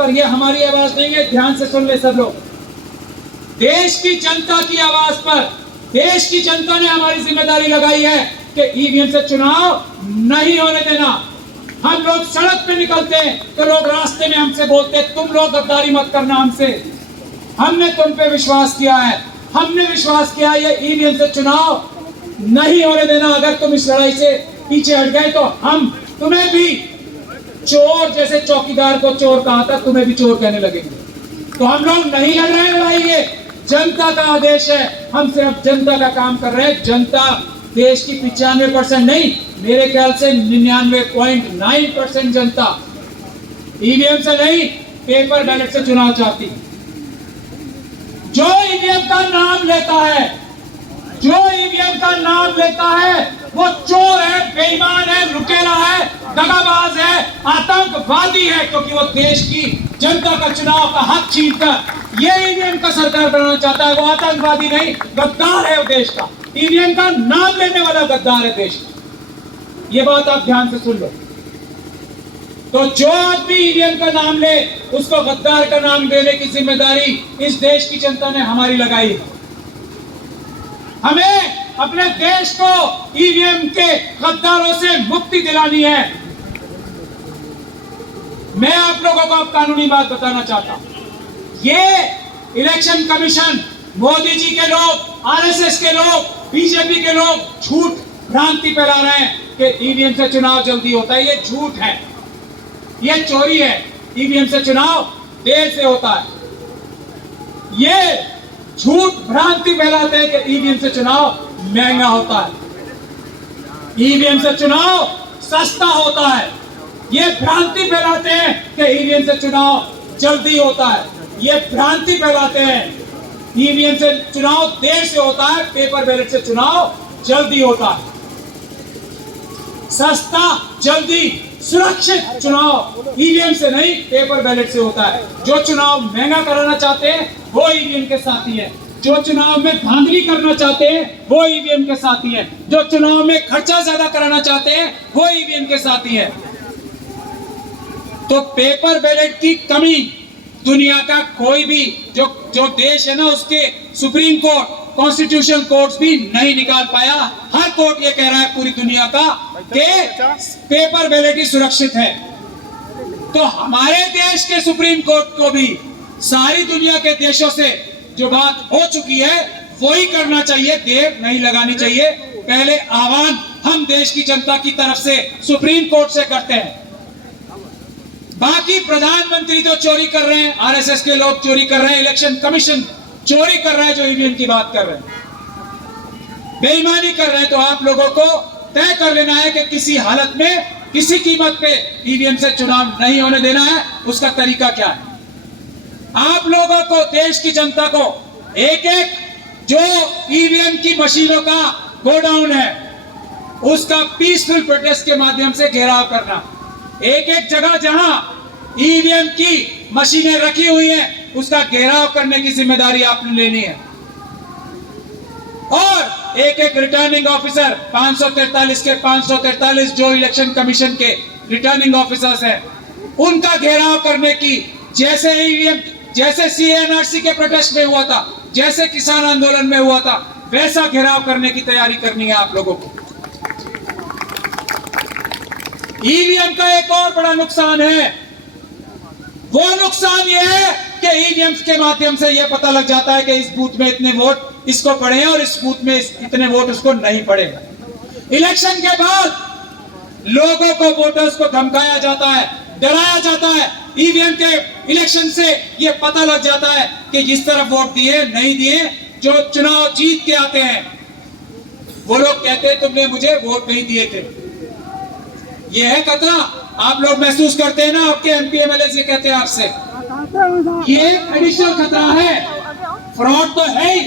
पर, ये हमारी आवाज नहीं है, ध्यान से सुन ले सब लोग। देश की जनता की आवाज पर देश की जनता ने हमारी जिम्मेदारी लगाई है कि ईवीएम से चुनाव नहीं होने देना। हम लोग सड़क पे निकलते हैं तो लोग रास्ते में हमसे बोलते हैं तुम लोग गद्दारी मत करना हमसे। हमने तुम पे विश्वास किया है, हमने विश्वास किया ये ईवीएम से चुनाव नहीं होने देना। अगर तुम इस लड़ाई से पीछे हट गए तो हम तुम्हें भी चोर, जैसे चौकीदार को चोर कहा था, तुम्हें भी चोर कहने लगेंगे। तो हम लोग नहीं लड़ रहे हैं भाई, ये जनता का आदेश है, हम सिर्फ जनता का काम कर रहे हैं। जनता देश की 95% नहीं, मेरे ख्याल से 99.9% जनता ईवीएम से नहीं, पेपर बैलेट से चुनाव चाहती। जो ईवीएम का नाम लेता है, जो ईवीएम का नाम लेता है वो चोर है, बेईमान है, लुटेरा है, दगाबाज है, आतंकवादी है, क्योंकि वो देश की जनता का चुनाव का हक छीनकर ये ईवीएम का सरकार बनाना चाहता है। वो आतंकवादी नहीं, गद्दार है वो देश का। ईवीएम का नाम लेने वाला गद्दार है देश का। ये बात आप ध्यान से सुन लो। तो जो आदमी ईवीएम का नाम ले उसको गद्दार का नाम देने की जिम्मेदारी इस देश की जनता ने हमारी लगाई है। हमें अपने देश को ईवीएम के गद्दारों से मुक्ति दिलानी है। मैं आप लोगों को अब कानूनी बात बताना चाहता हूं। ये इलेक्शन कमीशन, मोदी जी के लोग, आरएसएस के लोग, बीजेपी के लोग झूठ भ्रांति फैला रहे हैं कि ईवीएम से चुनाव जल्दी होता है। ये झूठ है, ये चोरी है। ईवीएम से चुनाव देर से होता है। ये झूठ भ्रांति फैलाते हैं कि ईवीएम से चुनाव महंगा होता है, ईवीएम से चुनाव सस्ता होता है। ये भ्रांति फैलाते हैं कि ईवीएम से चुनाव जल्दी होता है। ये भ्रांति फैलाते हैं ईवीएम से चुनाव देर से होता है, पेपर बैलेट से चुनाव जल्दी होता है। सस्ता, जल्दी, सुरक्षित चुनाव ईवीएम से नहीं, पेपर बैलेट से होता है। जो चुनाव महंगा कराना चाहते हैं वो ईवीएम के साथी है। जो चुनाव में धांधली करना चाहते हैं वो ईवीएम के साथी हैं। जो चुनाव में खर्चा ज्यादा कराना चाहते हैं वो ईवीएम के साथी हैं। तो पेपर बैलेट की कमी दुनिया का कोई भी जो देश है ना, उसके सुप्रीम कोर्ट, कॉन्स्टिट्यूशन कोर्ट भी नहीं निकाल पाया। हर कोर्ट ये कह रहा है पूरी दुनिया का कि पेपर बैलेट ही सुरक्षित है। तो हमारे देश के सुप्रीम कोर्ट को भी सारी दुनिया के देशों से जो बात हो चुकी है वही करना चाहिए, देर नहीं लगानी चाहिए। पहले आह्वान हम देश की जनता की तरफ से सुप्रीम कोर्ट से करते हैं। बाकी प्रधानमंत्री जो चोरी कर रहे हैं, आरएसएस के लोग चोरी कर रहे हैं, इलेक्शन कमीशन चोरी कर रहा है, जो ईवीएम की बात कर रहे हैं, बेईमानी कर रहे हैं, तो आप लोगों को तय कर लेना है कि किसी हालत में, किसी कीमत पे ईवीएम से चुनाव नहीं होने देना है। उसका तरीका क्या है? आप लोगों को, देश की जनता को, एक एक जो ईवीएम की मशीनों का गोडाउन है उसका पीसफुल प्रोटेस्ट के माध्यम से घेराव करना। एक एक जगह जहां ईवीएम की मशीनें रखी हुई हैं उसका घेराव करने की जिम्मेदारी आपने लेनी है। और एक एक रिटर्निंग ऑफिसर, 543 के 543 जो इलेक्शन कमीशन के रिटर्निंग ऑफिसर्स हैं, उनका घेराव करने की, जैसे ईवीएम, जैसे सीएनआरसी के प्रोटेस्ट में हुआ था, जैसे किसान आंदोलन में हुआ था, वैसा घेराव करने की तैयारी करनी है आप लोगों को। ईवीएम का एक और बड़ा नुकसान है। वो नुकसान ये है कि ईवीएम के माध्यम से ये पता लग जाता है कि इस बूथ में इतने वोट इसको पड़े हैं और इस बूथ में इतने वोट उसको नहीं पड़े। इलेक्शन के बाद लोगों को, वोटर्स को धमकाया जाता है, डराया जाता है। ईवीएम के इलेक्शन से ये पता लग जाता है कि जिस तरफ वोट दिए नहीं दिए। जो चुनाव जीत के आते हैं वो लोग कहते हैं तुमने मुझे वोट नहीं दिए थे। ये है खतरा, आप लोग महसूस करते हैं ना, आपके एमपी एमएलए ये कहते हैं आपसे। ये एडिशनल खतरा है, फ्रॉड तो है ही,